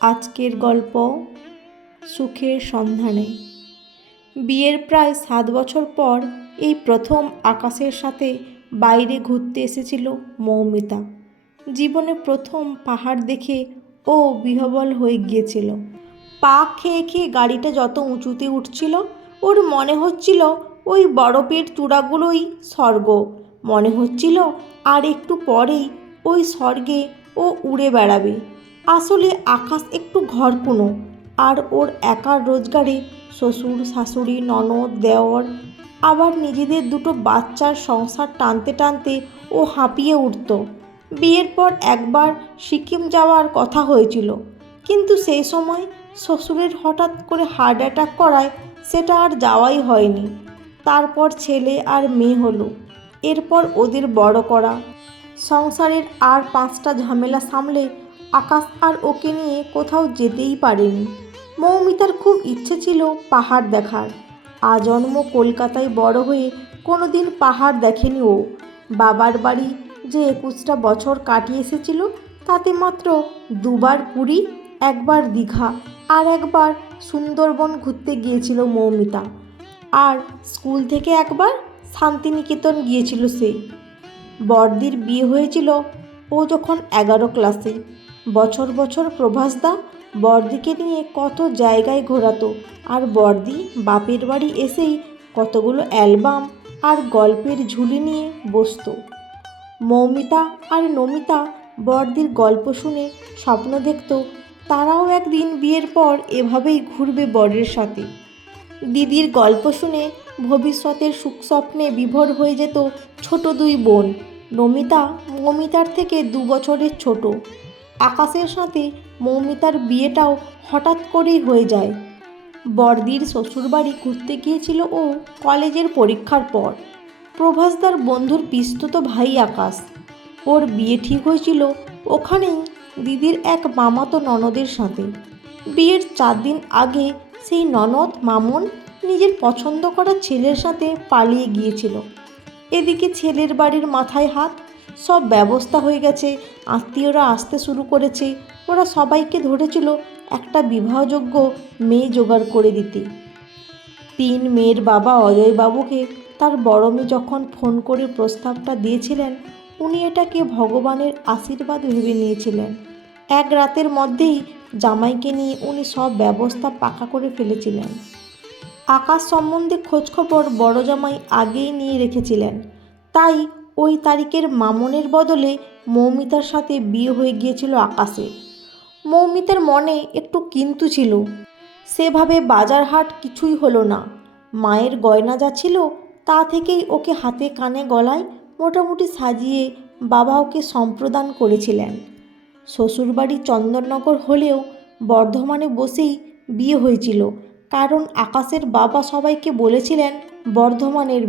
আজকের গল্প সুখের সন্ধানে। বিয়ের প্রায় 7 বছর পর এই প্রথম আকাশের সাথে বাইরে ঘুরতে এসেছিল মৌমিতা। জীবনে প্রথম পাহাড় দেখে ও বিহ্বল হয়ে গিয়েছিল। পা খেয়ে খেয়ে গাড়িটা যত উঁচুতে উঠছিল ওর মনে হচ্ছিল ওই বরফের চূড়াগুলোই স্বর্গ। মনে হচ্ছিল আর একটু পরেই ওই স্বর্গে ও উড়ে বেড়াবে। আসলে আকাশ একটু ঘরকুনো, আর ওর একার রোজগারে শ্বশুর শাশুড়ি ননদ দেওর আবার নিজেদের দুটো বাচ্চার সংসার টানতে টানতে ও হাঁপিয়ে উঠত। বিয়ের পর একবার সিকিম যাওয়ার কথা হয়েছিল, কিন্তু সেই সময় শ্বশুরের হঠাৎ করে হার্ট অ্যাটাক করায় সেটা আর যাওয়াই হয়নি। তারপর ছেলে আর মেয়ে হলো, এরপর ওদের বড় করা, সংসারের আর 5টা ঝামেলা সামলে আকাশ আর ওকে নিয়ে কোথাও যেতেই পারেনি। মৌমিতার খুব ইচ্ছে ছিল পাহাড় দেখার। আজন্ম কলকাতায় বড় হয়ে কোনো দিন পাহাড় দেখেনি ও। বাবার বাড়ি যে 21টা বছর কাটিয়ে এসেছিল, তাতে মাত্র 2বার পুরী, একবার দীঘা আর একবার সুন্দরবন ঘুরতে গিয়েছিল মৌমিতা। আর স্কুল থেকে একবার শান্তিনিকেতন গিয়েছিল সে। বড়দির বিয়ে হয়েছিল ও যখন 11 ক্লাসে। বছর বছর প্রভাসদা বড়দিকে নিয়ে কত জায়গায় ঘোরাতো, আর বড়দি বাপের বাড়ি এসেই কতগুলো অ্যালবাম আর গল্পের ঝুলি নিয়ে বসতো। মৌমিতা আর নমিতা বড়দির গল্প শুনে স্বপ্ন দেখত তারাও একদিন বিয়ের পর এভাবেই ঘুরবে বরের সাথে। দিদির গল্প শুনে ভবিষ্যতের সুখস্বপ্নে বিভোর হয়ে যেত ছোট 2 বোন। নমিতা মৌমিতার থেকে 2 বছরের ছোট। আকাশের সাথে মৌমিতার বিয়েটাও হঠাৎ করেই হয়ে যায়। বড়দির শ্বশুরবাড়ি ঘুরতে গিয়েছিল ও কলেজের পরীক্ষার পর। প্রভাসদার বন্ধুর পিসতুত ভাই আকাশ, ওর বিয়ে ঠিক হয়েছিল ওখানেই দিদির এক মামাতো ননদের সাথে। বিয়ের 4 দিন আগে সেই ননদ মামুন নিজের পছন্দ করা ছেলের সাথে পালিয়ে গিয়েছিল। এদিকে ছেলের বাড়ির মাথায় হাত, সব ব্যবস্থা হয়ে গেছে, আত্মীয়রা আসতে শুরু করেছে। ওরা সবাইকে ধরেছিল একটা বিবাহযোগ্য মেয়ে জোগাড় করে দিতে। 3 মেয়ের বাবা অজয়বাবুকে তার বড় মেয়ে যখন ফোন করে প্রস্তাবটা দিয়েছিলেন, উনি এটাকে ভগবানের আশীর্বাদ ভেবে নিয়েছিলেন। 1 রাতের মধ্যেই জামাইকে নিয়ে উনি সব ব্যবস্থা পাকা করে ফেলেছিলেন। আকাশ সম্বন্ধে খোঁজখবর বড় জামাই আগেই নিয়ে রেখেছিলেন, তাই ওই তারিখের মামনের বদলে মৌমিতার সাথে বিয়ে হয়ে গিয়েছিল আকাশের। মৌমিতার মনে একটু কিন্তু ছিল। সেভাবে বাজার হাট কিছুই হলো না। মায়ের গয়না যা ছিল তা থেকেই ওকে হাতে কানে গলায় মোটামুটি সাজিয়ে বাবা ওকে সম্প্রদান করেছিলেন। শ্বশুরবাড়ি চন্দননগর হলেও বর্ধমানে বসেই বিয়ে হয়েছিল, কারণ আকাশের বাবা সবাইকে বলেছিলেন বর্ধমানের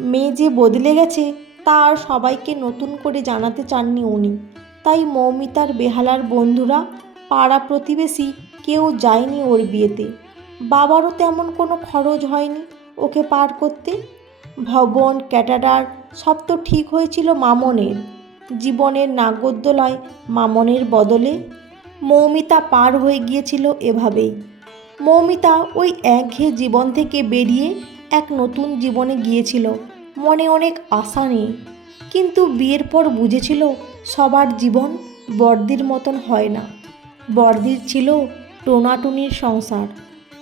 মেয়ে যে বদলে গেছে তা আর সবাইকে নতুন করে জানাতে চাননি উনি। তাই মৌমিতার বেহালার বন্ধুরা, পাড়া প্রতিবেশী কেউ যায়নি ওর বিয়েতে। বাবারও তেমন কোনো খরচ হয়নি ওকে পার করতে। ভবন ক্যাটারার সব তো ঠিক হয়েছিল মামনের। জীবনের নাগরদোলায় মামনের বদলে মৌমিতা পার হয়ে গিয়েছিল এভাবেই। মৌমিতা ওই একঘেয়ে জীবন থেকে বেরিয়ে এক নতুন জীবনে গিয়েছিল, মনে অনেক আশা নিয়ে। কিন্তু বিয়ের পর বুঝেছিল সবার জীবন বড়দির মতন হয় না। বড়দির ছিল টোনাটুনির সংসার।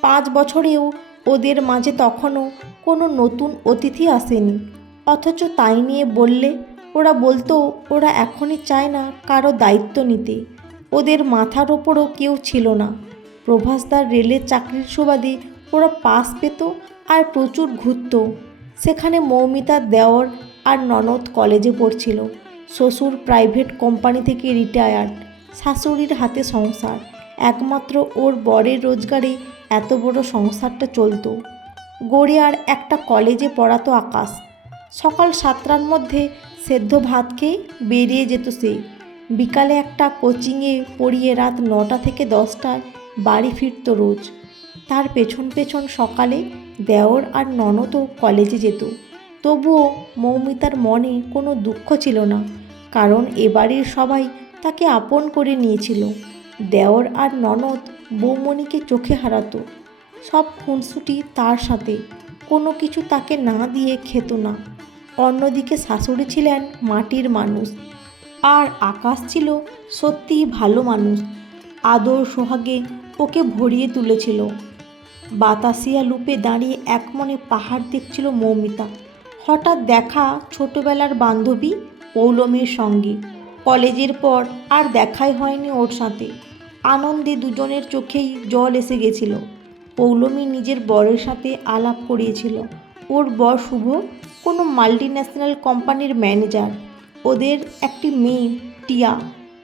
5 বছরেও ওদের মাঝে তখনও কোনো নতুন অতিথি আসেনি। অথচ তাই নিয়ে বললে ওরা বলতো ওরা এখনই চায় না কারো দায়িত্ব নিতে। ওদের মাথার ওপরও কেউ ছিল না। প্রভাসদার রেলের চাকরির সুবাদে ওরা পাস পেত আর প্রচুর ঘুরত। সেখানে মৌমিতার দেওর আর ননদ কলেজে পড়ছিল। শ্বশুর প্রাইভেট কোম্পানি থেকে রিটায়ার্ড। শাশুড়ির হাতে সংসার। একমাত্র ওর বরের রোজগারে এত বড় সংসারটা চলত। গড়ে আর একটা কলেজে পড়াতো আকাশ। সকাল 7টার মধ্যে সেদ্ধ ভাত খেয়ে বেরিয়ে যেত সে। বিকালে একটা কোচিংয়ে পড়িয়ে রাত 9টা থেকে 10টায় বাড়ি ফিরত রোজ। তার পেছন পেছন সকালে দেওর আর ননদও কলেজে যেত। তবুও মৌমিতার মনে কোনো দুঃখ ছিল না, কারণ এ বাড়ির সবাই তাকে আপন করে নিয়েছিল। দেওর আর ননদ বৌমণিকে চোখে হারাতো। সব খুনসুটি তার সাথে, কোনো কিছু তাকে না দিয়ে খেত না। অন্যদিকে শাশুড়ি ছিলেন মাটির মানুষ, আর আকাশ ছিল সত্যিই ভালো মানুষ। আদর সোহাগে ওকে ভরিয়ে তুলেছিল। বাতাসিয়া লুপে দাঁড়িয়ে একমনে পাহাড় দেখছিল মৌমিতা। হঠাৎ দেখা ছোটবেলার বান্ধবী পৌলমীর সঙ্গে। কলেজের পর আর দেখাই হয়নি ওর সাথে। আনন্দে দুজনের চোখেই জল এসে গেছিল। পৌলমী নিজের বরের সাথে আলাপ করিয়েছিল। ওর বর শুভ কোনো মাল্টিন্যাশনাল কোম্পানির ম্যানেজার। ওদের একটি মেয়ে টিয়া,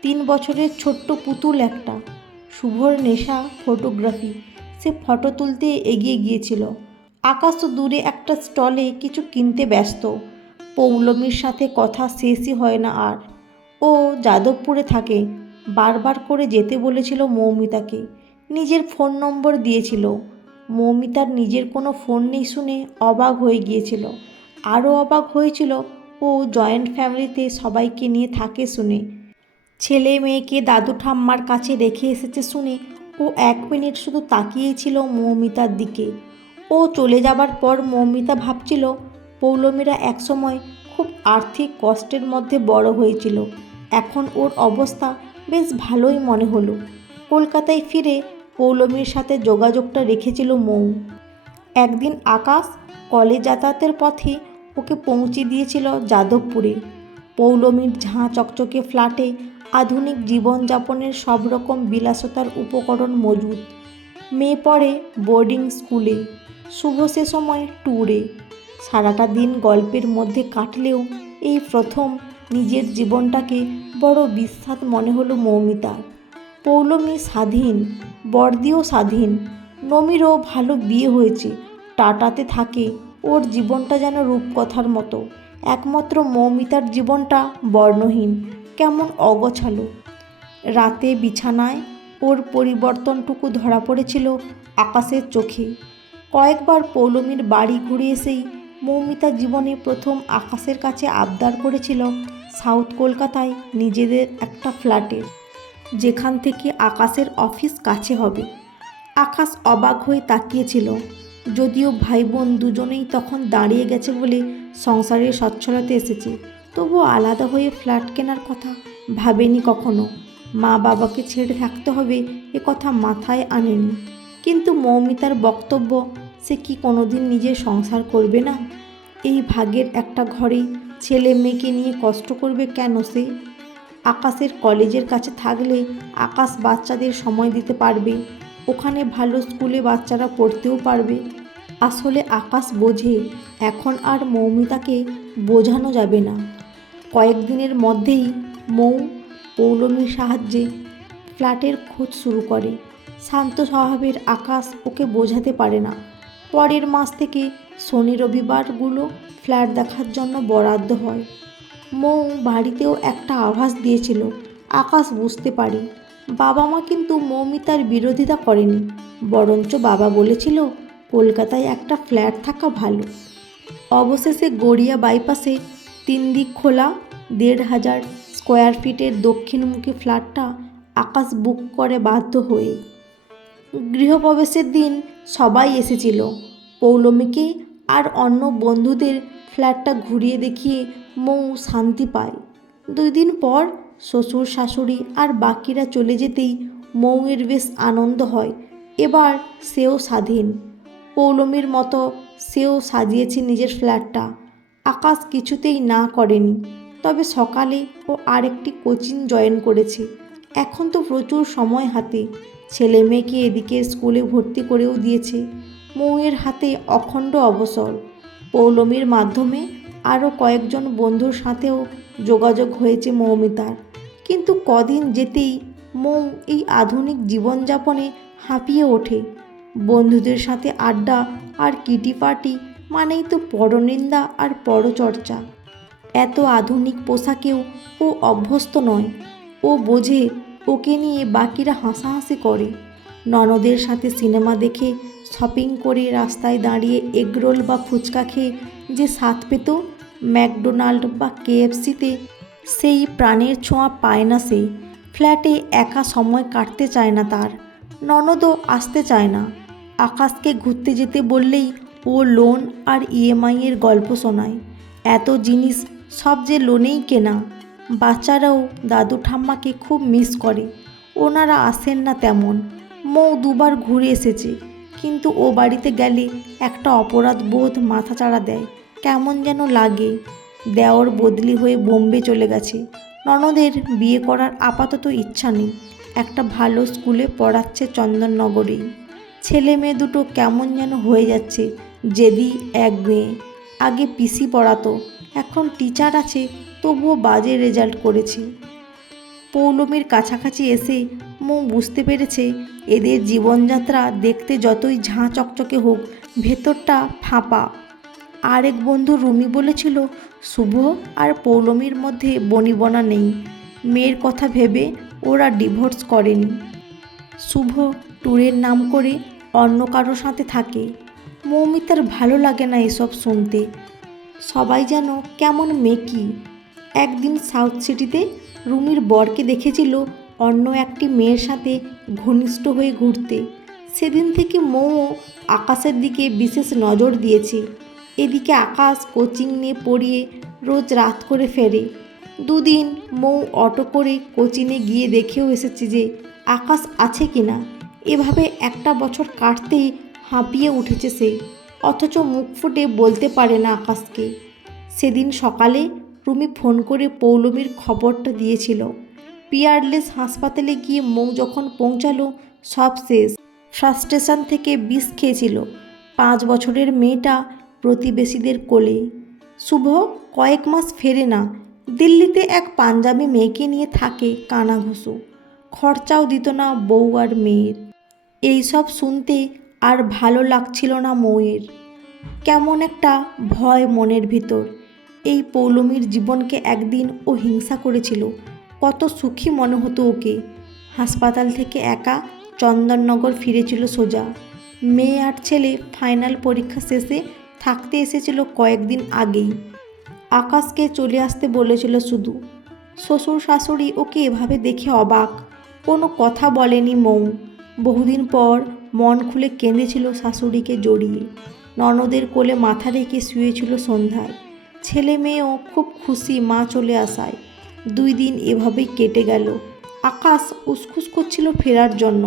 3 বছরের ছোট্ট পুতুল একটা। শুভর নেশা ফটোগ্রাফি, সে ফটো তুলতে এগিয়ে গিয়েছিল। আকাশ তো দূরে একটা স্টলে কিছু কিনতে ব্যস্ত। পৌলমীর সাথে কথা শেষই হয় না আর। ও যাদবপুরে থাকে, বারবার করে যেতে বলেছিল মৌমিতাকে। নিজের ফোন নম্বর দিয়েছিল। মৌমিতার নিজের কোনো ফোন নেই শুনে অবাক হয়ে গিয়েছিল। আরও অবাক হয়েছিল ও জয়েন্ট ফ্যামিলিতে সবাইকে নিয়ে থাকে শুনে। ছেলে মেয়েকে দাদু ঠাম্মার কাছে রেখে এসেছে শুনে ও 1 মিনিট শুধু তাকিয়েই ছিল মৌমিতার দিকে। ও চলে যাবার পর মৌমিতা ভাবছিল পৌলমীরা একসময় খুব আর্থিক কষ্টের মধ্যে বড় হয়েছিল। এখন ওর অবস্থা বেশ ভালোই মনে হলো। কলকাতায় ফিরে পৌলমীর সাথে যোগাযোগটা রেখেছিল মৌ। একদিন আকাশ কলেজ যাতায়াতের পথে ওকে পৌঁছে দিয়েছিল যাদবপুরে। পৌলমীর ঝাঁ চকচকে ফ্ল্যাটে আধুনিক জীবনযাপনের সব রকম বিলাসতার উপকরণ মজুদ। মেয়ে পড়ে বোর্ডিং স্কুলে, শুভ সে সময় ট্যুরে। সারাটা দিন গল্পের মধ্যে কাটলেও এই প্রথম নিজের জীবনটাকে বড় বিস্বাদ মনে হলো মৌমিতার। পৌলমী স্বাধীন, বর্দিও স্বাধীন, নমিরও ভালো বিয়ে হয়েছে, টাটাতে থাকে। ওর জীবনটা যেন রূপকথার মতো। একমাত্র মৌমিতার জীবনটা বর্ণহীন, কেমন অগোছালো। রাতে বিছানায় ওর পরিবর্তনটুকু ধরা পড়েছিল আকাশের চোখে। কয়েকবার পৌলমীর বাড়ি ঘুরে এসেই মৌমিতা জীবনে প্রথম আকাশের কাছে আবদার করেছিল সাউথ কলকাতায় নিজেদের একটা ফ্ল্যাটের, যেখান থেকে আকাশের অফিস কাছে হবে। আকাশ অবাক হয়ে তাকিয়েছিল। যদিও ভাই বোন দুজনেই তখন দাঁড়িয়ে গেছে বলে সংসারে সচ্ছলতা এসেছে, তবুও আলাদা হয়ে ফ্ল্যাট কেনার কথা ভাবেনি কখনো। মা বাবাকে ছেড়ে থাকতে হবে এ কথা মাথায় আনেনি। কিন্তু মৌমিতার বক্তব্য, সে কি কোনোদিন নিজের সংসার করবে না? এই ভাগের একটা ঘরে ছেলে মেয়েকে নিয়ে কষ্ট করবে কেন সে? আকাশের কলেজের কাছে থাকলে আকাশ বাচ্চাদের সময় দিতে পারবে, ওখানে ভালো স্কুলে বাচ্চারা পড়তেও পারবে। আসলে আকাশ বোঝে, এখন আর মৌমিতাকে বোঝানো যাবে না। কয়েকদিনের মধ্যেই মৌ পৌলমীর সাহায্যে ফ্ল্যাটের খোঁজ শুরু করে। শান্ত স্বভাবের আকাশ ওকে বোঝাতে পারে না। পরের মাস থেকে শনি রবিবারগুলো ফ্ল্যাট দেখার জন্য বরাদ্দ হয়। মৌ বাড়িতেও একটা আভাস দিয়েছিল, আকাশ বুঝতে পারে। বাবা মা কিন্তু মৌমিতার বিরোধিতা করেনি, বরঞ্চ বাবা বলেছিল কলকাতায় একটা ফ্ল্যাট থাকা ভালো। অবশেষে গড়িয়া বাইপাসে 3 দিক খোলা 1,500 স্কোয়ার ফিটের দক্ষিণমুখী ফ্ল্যাটটা আকাশ বুক করে বাধ্য হয়ে। গৃহপ্রবেশের দিন সবাই এসেছিল। পৌলমীকে আর অন্য বন্ধুদের ফ্ল্যাটটা ঘুরিয়ে দেখিয়ে মৌ শান্তি পায়। 2 দিন পর শ্বশুর শাশুড়ি আর বাকিরা চলে যেতেই মৌয়ের বেশ আনন্দ হয়। এবার সেও স্বাধীন, পৌলমীর মতো সেও সাজিয়েছে নিজের ফ্ল্যাটটা। আকাশ কিছুতেই না করেনি। তবে সকালে ও আরেকটি কোচিং জয়েন করেছে। এখন তো প্রচুর সময় হাতে। ছেলে মেয়েকে এদিকে স্কুলে ভর্তি করেও দিয়েছে। মৌয়ের হাতে অখণ্ড অবসর। পৌলমীর মাধ্যমে আরও কয়েকজন বন্ধুর সাথেও যোগাযোগ হয়েছে মৌমিতার। কিন্তু কদিন যেতেই মৌ এই আধুনিক জীবনযাপনে হাঁপিয়ে ওঠে। বন্ধুদের সাথে আড্ডা আর কিটি পার্টি মানেই তো পরনিন্দা আর পরচর্চা। এত আধুনিক পোশাকেও ও অভ্যস্ত নয়। ও বোঝে ওকে নিয়ে বাকিরা হাসাহাসি করে। ননদের সাথে সিনেমা দেখে, শপিং করে রাস্তায় দাঁড়িয়ে এগরোল বা ফুচকা খেয়ে যে স্বাদ পেত ম্যাকডোনাল্ড বা KFCতে, সেই প্রাণের ছোঁয়া পায় না সে। ফ্ল্যাটে একা সময় কাটতে চায় না তার, ননদও আসতে চায় না। আকাশকে ঘুরতে যেতে বললেই ও লোন আর ইএমআইয়ের গল্প শোনায়। এত জিনিস সব যে লোনেই কেনা। বাচ্চারাও দাদু ঠাম্মাকে খুব মিস করে, ওনারা আসেন না তেমন। মৌ দুবার ঘুরে এসেছে, কিন্তু ও বাড়িতে গেলে একটা অপরাধ বোধ মাথাচাড়া দেয়, কেমন যেন লাগে। দেওর বদলি হয়ে বোম্বে চলে গেছে। ননদের বিয়ে করার আপাতত ইচ্ছা নেই, একটা ভালো স্কুলে পড়াচ্ছে চন্দননগরেই। ছেলে মেয়ে দুটো কেমন যেন হয়ে যাচ্ছে, জেদি এক মেয়ে। আগে পিসি পড়াতো, এখন টিচার আছে, তবুও বাজে রেজাল্ট করেছে। পৌলমীর কাছাকাছি এসে মৌ বুঝতে পেরেছে এদের জীবনযাত্রা দেখতে যতই ঝাঁ চকচকে হোক, ভেতরটা ফাঁপা। আরেক বন্ধু রুমি বলেছিল শুভ আর পৌলমীর মধ্যে বনিবনা নেই, মেয়ের কথা ভেবে ওরা ডিভোর্স করেনি। শুভ ট্যুরের নাম করে অন্য কারোর সাথে থাকে। মৌমিতার ভালো লাগে না এসব শুনতে, সবাই যেন কেমন মেকি। একদিন সাউথ সিটিতে রুমির বরকে দেখেছিল অন্য একটি মেয়ের সাথে ঘনিষ্ঠ হয়ে ঘুরতে। সেদিন থেকে মৌও আকাশের দিকে বিশেষ নজর দিয়েছে। এদিকে আকাশ কোচিং নিয়ে পড়িয়ে রোজ রাত করে ফেরে। দুদিন মৌ অটো করে কোচিংয়ে গিয়ে দেখেও এসেছে যে আকাশ আছে কিনা। এভাবে একটা বছর কাটতেই হাঁপিয়ে উঠেছে সে, অথচ মুখ ফুটে বলতে পারে না আকাশকে। সেদিন সকালে রুমি ফোন করে পৌলমীর খবরটা দিয়েছিল। পিয়ারলেস হাসপাতালে গিয়ে মৌ যখন পৌঁছালো সব শেষ। ফ্রাস্ট্রেশন থেকে বিষ খেয়েছিল 5 বছরের মেয়েটা প্রতিবেশীদের কোলে। শুভ কয়েক মাস ফেরে না, দিল্লিতে এক পাঞ্জাবি মেয়েকে নিয়ে থাকে কানাঘুষো। খরচাও দিত না বউ আর মেয়ের। এইসব শুনতে আর ভালো লাগছিল না মৌয়ের, কেমন একটা ভয় মনের ভিতর। এই পৌলমীর জীবনকে একদিন ও হিংসা করেছিল, কত সুখী মনে হতো ওকে। হাসপাতাল থেকে একা চন্দননগর ফিরেছিল সোজা। মেয়ে আর ছেলে ফাইনাল পরীক্ষা শেষে থাকতে এসেছিল কয়েকদিন আগেই। আকাশকে চলে আসতে বলেছিল শুধু। শ্বশুর শাশুড়ি ওকে এভাবে দেখে অবাক, কোনো কথা বলেনি মৌ। বহুদিন পর মন খুলে কেঁদেছিল শাশুড়িকে জড়িয়ে। ননদের কোলে মাথা রেখে শুয়েছিল সন্ধ্যায়। ছেলে মেয়েও খুব খুশি মা চলে আসায়। 2 দিন এভাবেই কেটে গেল। আকাশ উসখুস করছিল ফেরার জন্য।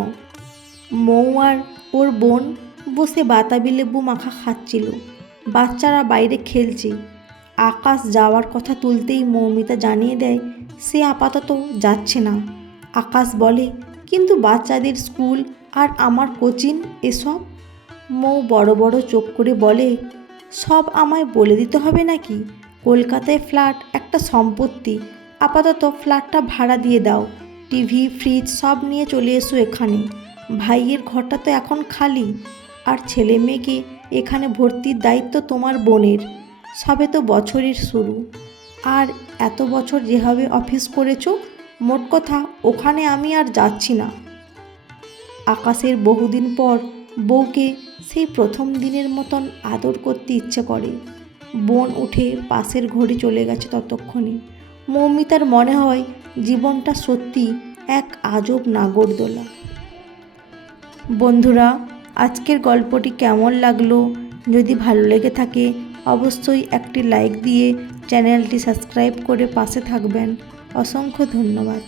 মৌ আর ওর বোন বসে বাতাবি লেবু মাখা খাচ্ছিল, বাচ্চারা বাইরে খেলছে। আকাশ যাওয়ার কথা তুলতেই মৌমিতা জানিয়ে দেয় সে আপাতত যাচ্ছে না। আকাশ বলে কিন্তু বাচ্চাদের স্কুল আর আমার কোচিং এসব। মৌ বড় বড় চোখ করে বলে সব আমায় বলে দিতে হবে নাকি? কলকাতায় ফ্ল্যাট একটা সম্পত্তি, আপাতত ফ্ল্যাটটা ভাড়া দিয়ে দাও, টিভি ফ্রিজ সব নিয়ে চলে এসো এখানে। ভাইয়ের ঘরটা তো এখন খালি, আর ছেলে মেয়েকে এখানে ভর্তির দায়িত্ব তোমার বোনের। সবে তো বছরের শুরু, আর এত বছর যেভাবে অফিস করেছো, মোট কথা ওখানে আমি আর যাচ্ছি না। আকাশের বহুদিন পর বউকে সেই প্রথম দিনের মতন আদর করতে ইচ্ছে করে। বোন উঠে পাশের ঘড়ি চলে গেছে ততক্ষণে। মৌমিতার মনে হয় জীবনটা সত্যি এক আজব নাগরদোলা। বন্ধুরা, আজকের গল্পটি কেমন লাগলো? যদি ভালো লেগে থাকে অবশ্যই একটি লাইক দিয়ে চ্যানেলটি সাবস্ক্রাইব করে পাশে থাকবেন। অসংখ্য ধন্যবাদ।